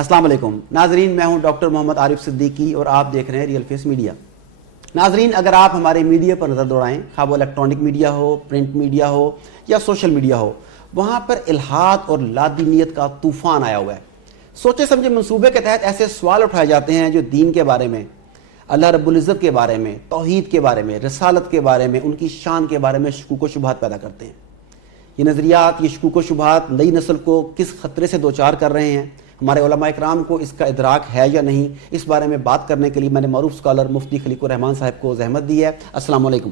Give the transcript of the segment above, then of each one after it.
السلام علیکم ناظرین، میں ہوں ڈاکٹر محمد عارف صدیقی اور آپ دیکھ رہے ہیں ریئل فیس میڈیا۔ ناظرین، اگر آپ ہمارے میڈیا پر نظر دوڑائیں، خواہ وہ الیکٹرانک میڈیا ہو، پرنٹ میڈیا ہو یا سوشل میڈیا ہو، وہاں پر الحاد اور لادینیت کا طوفان آیا ہوا ہے۔ سوچے سمجھے منصوبے کے تحت ایسے سوال اٹھائے جاتے ہیں جو دین کے بارے میں، اللہ رب العزت کے بارے میں، توحید کے بارے میں، رسالت کے بارے میں، ان کی شان کے بارے میں شکوک و شبہات پیدا کرتے ہیں۔ یہ نظریات، یہ شکوک و شبہات نئی نسل کو کس خطرے سے دوچار کر رہے ہیں، ہمارے علماء اکرام کو اس کا ادراک ہے یا نہیں، اس بارے میں بات کرنے کے لیے میں نے معروف اسکالر مفتی خلیق الرحمان صاحب کو زحمت دی ہے۔ السلام علیکم۔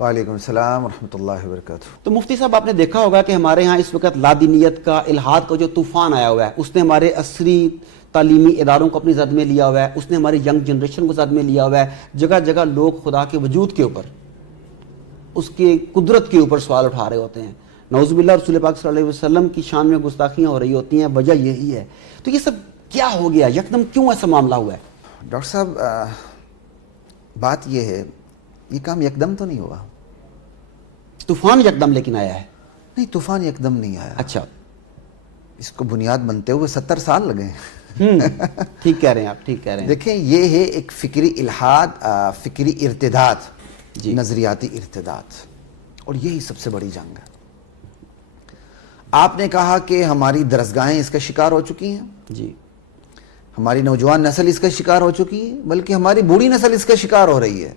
وعلیکم السلام ورحمۃ اللہ وبرکاتہ۔ تو مفتی صاحب، آپ نے دیکھا ہوگا کہ ہمارے ہاں اس وقت لادینیت کا، الحاد کا جو طوفان آیا ہوا ہے، اس نے ہمارے عصری تعلیمی اداروں کو اپنی زد میں لیا ہوا ہے، اس نے ہماری ینگ جنریشن کو زد میں لیا ہوا ہے۔ جگہ جگہ لوگ خدا کے وجود کے اوپر، اس کی قدرت کے اوپر سوال اٹھا رہے ہوتے ہیں۔ نعوذ باللہ، رسول پاک صلی اللہ علیہ وسلم کی شان میں گستاخیاں ہو رہی ہوتی ہیں۔ وجہ یہی ہے۔ تو یہ سب کیا ہو گیا؟ یکدم کیوں ایسا معاملہ ہوا ہے؟ ڈاکٹر صاحب، بات یہ ہے، یہ کام یکدم تو نہیں ہوا۔ طوفان یکدم لیکن آیا ہے؟ نہیں، طوفان یکدم نہیں آیا۔ اچھا، اس کو بنیاد بنتے ہوئے 70 سال لگے۔ ٹھیک کہہ رہے ہیں آپ، ٹھیک کہہ رہے ہیں۔ دیکھیں، یہ ہے ایک فکری الحاد، فکری ارتداد، جی، نظریاتی ارتداد، اور یہی سب سے بڑی جنگ ہے۔ آپ نے کہا کہ ہماری درسگاہیں اس کا شکار ہو چکی ہیں، جی، ہماری نوجوان نسل اس کا شکار ہو چکی ہے، بلکہ ہماری بوڑھی نسل اس کا شکار ہو رہی ہے۔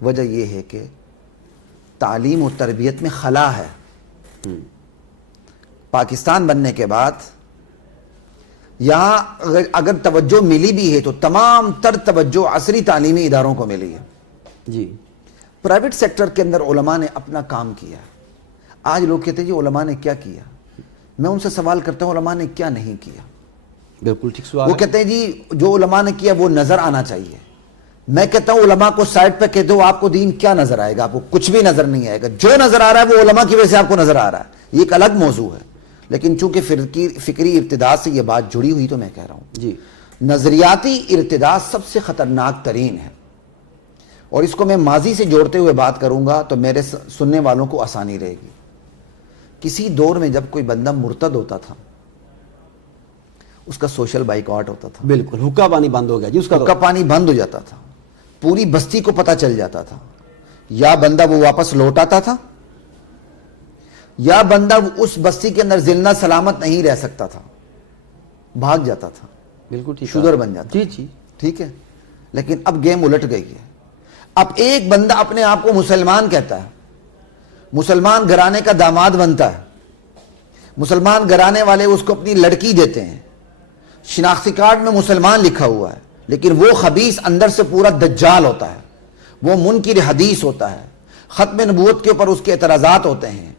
وجہ یہ ہے کہ تعلیم و تربیت میں خلا ہے۔ پاکستان بننے کے بعد یہاں اگر توجہ ملی بھی ہے تو تمام تر توجہ عصری تعلیمی اداروں کو ملی ہے۔ جی، پرائیویٹ سیکٹر کے اندر علماء نے اپنا کام کیا۔ آج لوگ کہتے ہیں جی علماء نے کیا کیا؟ میں ان سے سوال کرتا ہوں، علماء نے کیا نہیں کیا؟ بالکل ٹھیک سوال وہ ہے۔ کہتے ہیں جی جو علماء نے کیا وہ نظر آنا چاہیے۔ میں کہتا ہوں علماء کو سائڈ پہ کہہ دو، آپ کو دین کیا نظر آئے گا؟ آپ کو کچھ بھی نظر نہیں آئے گا۔ جو نظر آ رہا ہے وہ علماء کی وجہ سے آپ کو نظر آ رہا ہے۔ یہ ایک الگ موضوع ہے، لیکن چونکہ فکری ارتداد سے یہ بات جڑی ہوئی تو میں کہہ رہا ہوں جی، نظریاتی ارتداد سب سے خطرناک ترین ہے۔ اور اس کو میں ماضی سے جوڑتے ہوئے بات کروں گا تو میرے سننے والوں کو آسانی رہے گی۔ کسی دور میں جب کوئی بندہ مرتد ہوتا تھا، اس کا سوشل بائیکاٹ ہوتا تھا۔ بالکل، حقہ پانی بند ہو گیا جی، اس کا حقہ پانی بند ہو جاتا تھا، پوری بستی کو پتہ چل جاتا تھا۔ یا بندہ وہ واپس لوٹ آتا تھا، یا بندہ اس بستی کے اندر زندہ سلامت نہیں رہ سکتا تھا، بھاگ جاتا تھا، بالکل ٹھیک، شودر بن جاتا۔ جی جی، ٹھیک ہے، لیکن اب گیم الٹ گئی ہے۔ اب ایک بندہ اپنے آپ کو مسلمان کہتا ہے، مسلمان گھرانے کا داماد بنتا ہے، مسلمان گھرانے والے اس کو اپنی لڑکی دیتے ہیں، شناختی کارڈ میں مسلمان لکھا ہوا ہے، لیکن وہ خبیث اندر سے پورا دجال ہوتا ہے، وہ منکر حدیث ہوتا ہے، ختم نبوت کے اوپر اس کے اعتراضات ہوتے ہیں،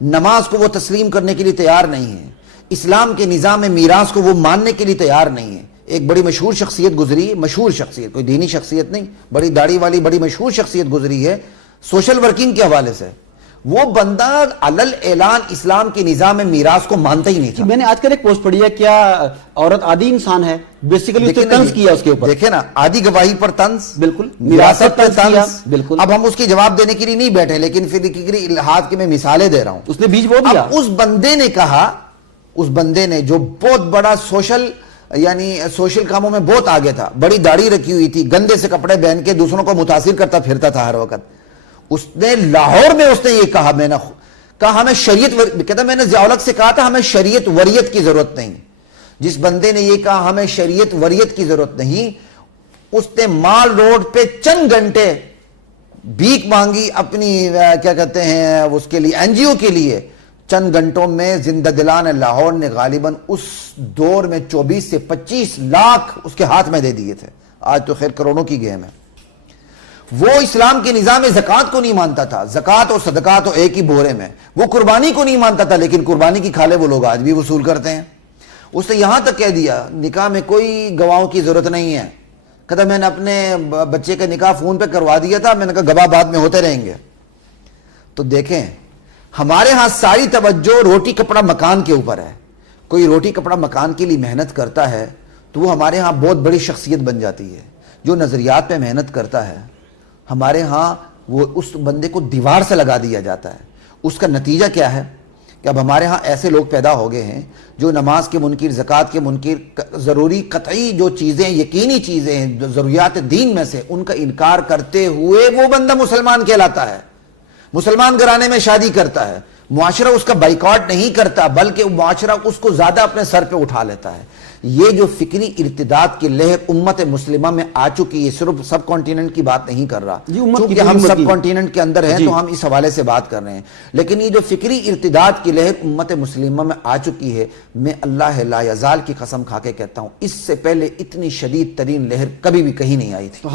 نماز کو وہ تسلیم کرنے کے لیے تیار نہیں ہے، اسلام کے نظام میراث کو وہ ماننے کے لیے تیار نہیں ہے۔ ایک بڑی مشہور شخصیت گزری، مشہور شخصیت، کوئی دینی شخصیت نہیں، بڑی داڑھی والی بڑی مشہور شخصیت گزری ہے سوشل ورکنگ کے حوالے سے۔ وہ بندہ علل اعلان اسلام کے نظام میراث کو مانتا ہی نہیں تھا۔ میں نے آج کل ایک پوسٹ پڑھی ہے، کیا عورت عادی انسان ہے؟ بیسیکلی اس نے طنز کیا اس کے اوپر۔ دیکھیں نا، عادی گواہی پر طنز، بالکل، وراثت پر کیا، طنز۔ بالکل۔ اب ہم اس کی جواب دینے کے لیے نہیں بیٹھے، لیکن فکری الحاد کے میں مثالیں دے رہا ہوں۔ اس نے بیج بو دیا۔ اب اس بندے نے کہا، اس بندے نے جو بہت بڑا سوشل کاموں میں بہت آگے تھا، بڑی داڑھی رکھی ہوئی تھی، گندے سے کپڑے پہن کے دوسروں کو متاثر کرتا پھرتا تھا ہر وقت، اس نے لاہور میں اس نے یہ کہا، میں نے کہا ہمیں کہتا میں نے ضیاء-ال-حق سے کہا تھا ہمیں شریعت وریت کی ضرورت نہیں۔ جس بندے نے یہ کہا ہمیں شریعت وریت کی ضرورت نہیں، اس نے مال روڈ پہ چند گھنٹے بھیک مانگی اپنی کیا کہتے ہیں اس کے لیے، این جی او کے لیے۔ چند گھنٹوں میں زندہ دلان لاہور نے غالباً اس دور میں 24 سے 25 لاکھ اس کے ہاتھ میں دے دیے تھے۔ آج تو خیر کروڑوں کی گیم ہے۔ وہ اسلام کے نظام زکوٰۃ کو نہیں مانتا تھا، زکوٰۃ اور صدقات تو ایک ہی بورے میں۔ وہ قربانی کو نہیں مانتا تھا، لیکن قربانی کی کھالے وہ لوگ آج بھی وصول کرتے ہیں۔ اس نے یہاں تک کہہ دیا نکاح میں کوئی گواہوں کی ضرورت نہیں ہے۔ کہتا میں نے اپنے بچے کا نکاح فون پہ کروا دیا تھا، میں نے کہا گواہ بعد میں ہوتے رہیں گے۔ تو دیکھیں، ہمارے ہاں ساری توجہ روٹی کپڑا مکان کے اوپر ہے۔ کوئی روٹی کپڑا مکان کے لیے محنت کرتا ہے تو وہ ہمارے ہاں بہت بڑی شخصیت بن جاتی ہے۔ جو نظریات پہ محنت کرتا ہے ہمارے ہاں وہ اس بندے کو دیوار سے لگا دیا جاتا ہے۔ اس کا نتیجہ کیا ہے؟ کہ اب ہمارے ہاں ایسے لوگ پیدا ہو گئے ہیں جو نماز کے منکر، زکوٰۃ کے منکر، ضروری قطعی جو چیزیں، یقینی چیزیں ہیں جو ضروریات دین میں سے، ان کا انکار کرتے ہوئے وہ بندہ مسلمان کہلاتا ہے، مسلمان گھرانے میں شادی کرتا ہے، معاشرہ اس کا بائیکاٹ نہیں کرتا بلکہ معاشرہ اس کو زیادہ اپنے سر پہ اٹھا لیتا ہے۔ یہ جو فکری ارتداد کی لہر امت مسلمہ میں آ چکی ہے، صرف سب کانٹیننٹ کی بات نہیں کر رہا، چونکہ ہم سب کانٹیننٹ کے اندر ہیں تو ہم اس حوالے سے بات کر رہے ہیں، لیکن یہ جو فکری ارتداد کی لہر امت مسلمہ میں آ چکی ہے، میں اللہ لا یزال کی قسم کھا کے کہتا ہوں اس سے پہلے اتنی شدید ترین لہر کبھی بھی کہیں نہیں آئی تھی۔